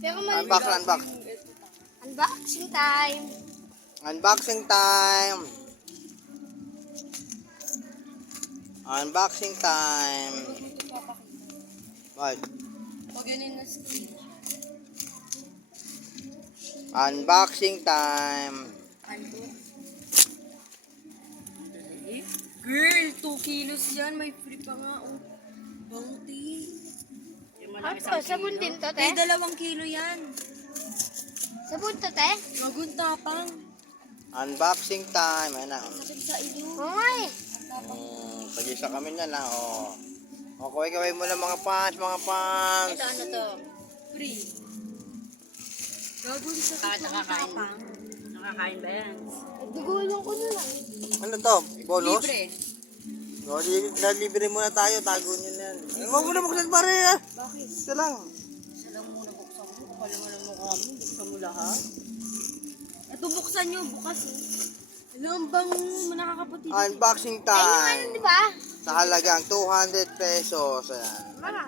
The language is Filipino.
Pero Unbox, unbox. unboxing time. Unboxing time. Unboxing time. Bye. Pag yun yung na-skin. Unboxing time. Girl, 2 kilos yan. May free pa nga. Oh. Bounty. Ano to? Sabon din to, te? May 2 kilo yan. Sabon to, te? Magun tapang. Unboxing time. Ayan na. Sakit sa iyo. Hoy! Pag-isa kami na na. O, kaway-kaway mo na mga fans, mga fans. Ano to? Free. Gagun sa tapang. Nakakain ba yan? Nagdugulong ko na lang. Ano to? Bonus? Libre. O, libre muna tayo. Tago nyo na yan. Huwag mo na buksan pare ah. Bakit? Isa lang. Isa lang muna buksan mo. Kapal naman ang mukha mo. Buksan mo lahat. Ito buksan nyo. Bukas eh. Alam bang nakakapatid? Unboxing Ay, yung ano, time. di ba? Sa halagang 200 pesos. Ayan. Mama.